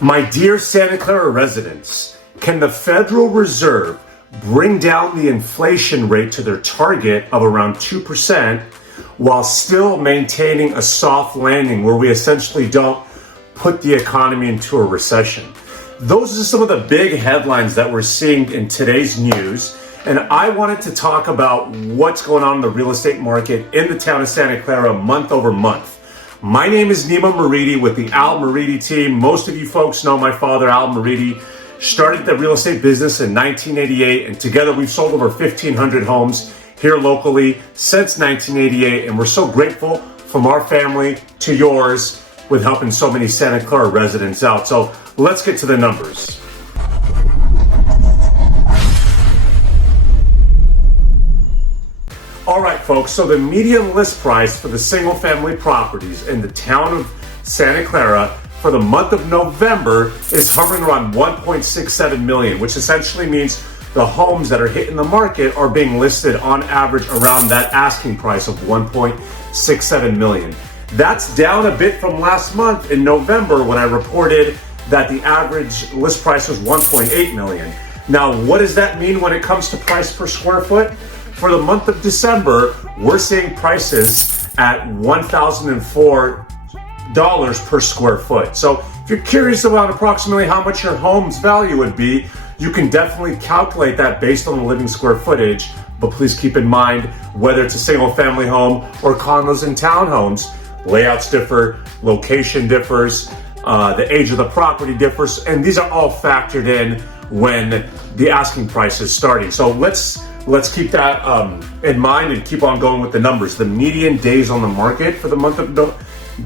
My dear Santa Clara residents, can the Federal Reserve bring down the inflation rate to their target of around 2% while still maintaining a soft landing where we essentially don't put the economy into a recession? Those are some of the big headlines that we're seeing in today's news. And I wanted to talk about what's going on in the real estate market in the town of Santa Clara month over month. My name is Nima Moridi with the Al Moridi team. Most of you folks know my father, Al Moridi, started the real estate business in 1988, and together we've sold over 1,500 homes here locally since 1988, and we're so grateful from our family to yours with helping so many Santa Clara residents out. So let's get to the numbers. All right, folks, so the median list price for the single family properties in the town of Santa Clara for the month of November is hovering around 1.67 million, which essentially means the homes that are hitting the market are being listed on average around that asking price of 1.67 million. That's down a bit from last month in November when I reported that the average list price was 1.8 million. Now, what does that mean when it comes to price per square foot? For the month of December, we're seeing prices at $1,004 per square foot. So if you're curious about approximately how much your home's value would be, you can definitely calculate that based on the living square footage. But please keep in mind, whether it's a single family home or condos and townhomes, layouts differ, location differs, the age of the property differs, and these are all factored in when the asking price is starting. So let's keep that in mind and keep on going with the numbers. The median days on the market for the month of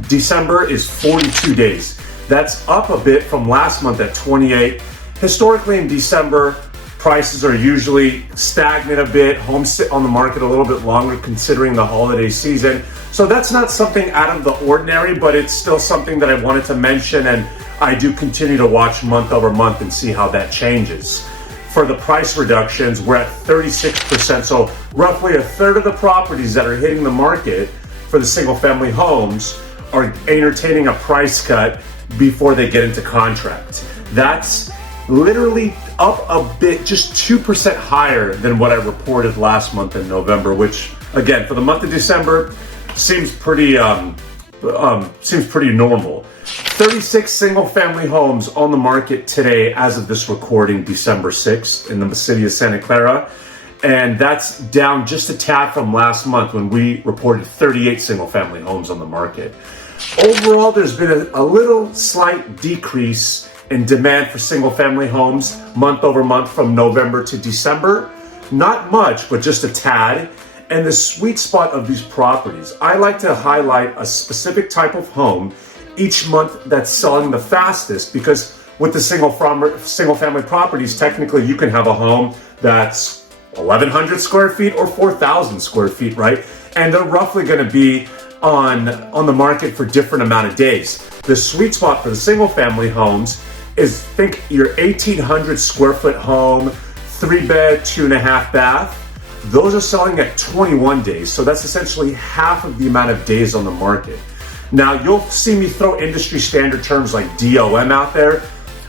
December is 42 days. That's up a bit from last month at 28. Historically in December, prices are usually stagnant a bit. Homes sit on the market a little bit longer considering the holiday season. So that's not something out of the ordinary, but it's still something that I wanted to mention, and I do continue to watch month over month and see how that changes. For the price reductions, we're at 36%, so roughly a third of the properties that are hitting the market for the single family homes are entertaining a price cut before they get into contract. That's literally up a bit, just 2% higher than what I reported last month in November, which again, for the month of December, seems pretty normal. 36 single-family homes on the market today as of this recording, December 6th, in the city of Santa Clara. And that's down just a tad from last month when we reported 38 single-family homes on the market. Overall, there's been a little slight decrease in demand for single-family homes month over month from November to December. Not much, but just a tad. And the sweet spot of these properties, I like to highlight a specific type of home each month that's selling the fastest, because with the single family properties, technically you can have a home that's 1,100 square feet or 4,000 square feet, right? And they're roughly going to be on the market for different amount of days. The sweet spot for the single family homes is, think your 1,800 square foot home, 3-bed, 2.5 bath. Those are selling at 21 days. So that's essentially half of the amount of days on the market. Now, you'll see me throw industry standard terms like DOM out there.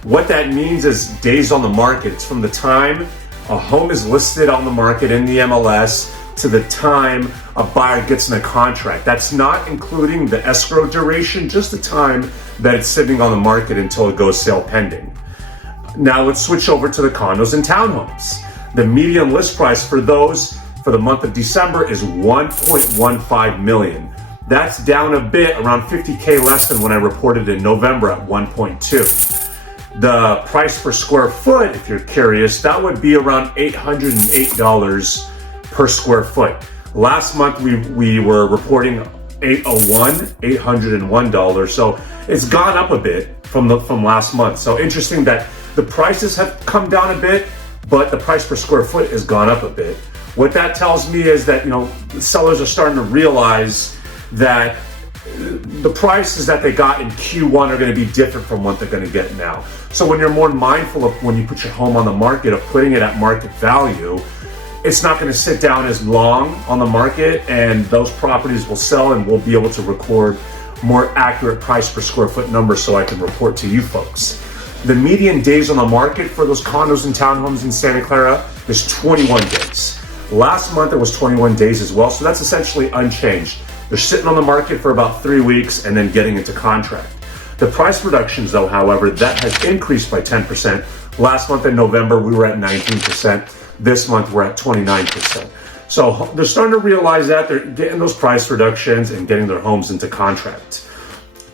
What that means is days on the market. It's from the time a home is listed on the market in the MLS to the time a buyer gets in a contract. That's not including the escrow duration, just the time that it's sitting on the market until it goes sale pending. Now let's switch over to the condos and townhomes. The median list price for those for the month of December is 1.15 million. That's down a bit, around 50K less than when I reported in November at 1.2. The price per square foot, if you're curious, that would be around $808 per square foot. Last month we were reporting $801. So it's gone up a bit from last month. So interesting that the prices have come down a bit, but the price per square foot has gone up a bit. What that tells me is that, the sellers are starting to realize that the prices that they got in Q1 are going to be different from what they're going to get now. So when you're more mindful of when you put your home on the market, of putting it at market value, it's not going to sit down as long on the market, and those properties will sell, and we'll be able to record more accurate price per square foot numbers so I can report to you folks. The median days on the market for those condos and townhomes in Santa Clara is 21 days. Last month it was 21 days as well, so that's essentially unchanged. They're sitting on the market for about 3 weeks and then getting into contract. The price reductions though, however, that has increased by 10%. Last month in November, we were at 19%. This month, we're at 29%. So they're starting to realize that they're getting those price reductions and getting their homes into contract.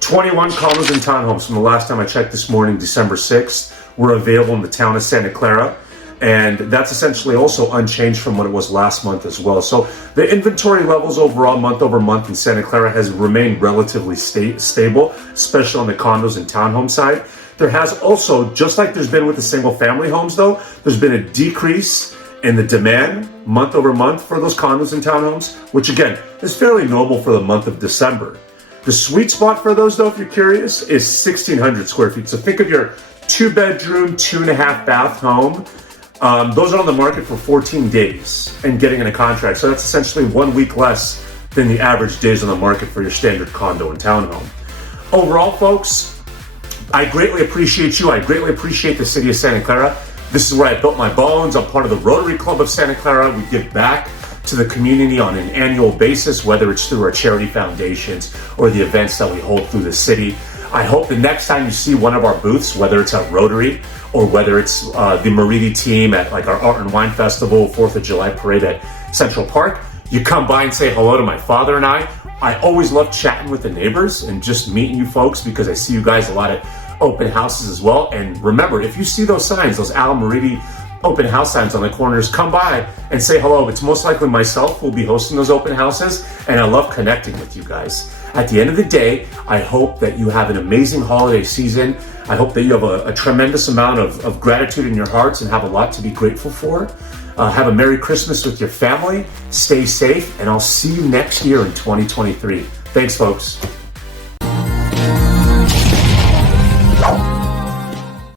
21 condos and townhomes from the last time I checked this morning, December 6th, were available in the town of Santa Clara. And that's essentially also unchanged from what it was last month as well. So the inventory levels overall, month over month in Santa Clara has remained relatively stable, especially on the condos and townhome side. There has also, just like there's been with the single family homes though, there's been a decrease in the demand month over month for those condos and townhomes, which again, is fairly normal for the month of December. The sweet spot for those though, if you're curious, is 1,600 square feet. So think of your 2-bedroom, 2.5 bath home. Those are on the market for 14 days and getting in a contract. So that's essentially 1 week less than the average days on the market for your standard condo and townhome. Overall, folks, I greatly appreciate you. I greatly appreciate the city of Santa Clara. This is where I built my bones. I'm part of the Rotary Club of Santa Clara. We give back to the community on an annual basis, whether it's through our charity foundations or the events that we hold through the city. I hope the next time you see one of our booths, whether it's at Rotary or whether it's the Moridi team at like our Art and Wine Festival, 4th of July parade at Central Park, you come by and say hello to my father and I. I always love chatting with the neighbors and just meeting you folks because I see you guys a lot at open houses as well. And remember, if you see those signs, those Al Moridi open house signs on the corners, come by and say hello. It's most likely myself who will be hosting those open houses, and I love connecting with you guys. At the end of the day, I hope that you have an amazing holiday season. I hope that you have a tremendous amount of gratitude in your hearts and have a lot to be grateful for. Have a Merry Christmas with your family. Stay safe, and I'll see you next year in 2023. Thanks, folks.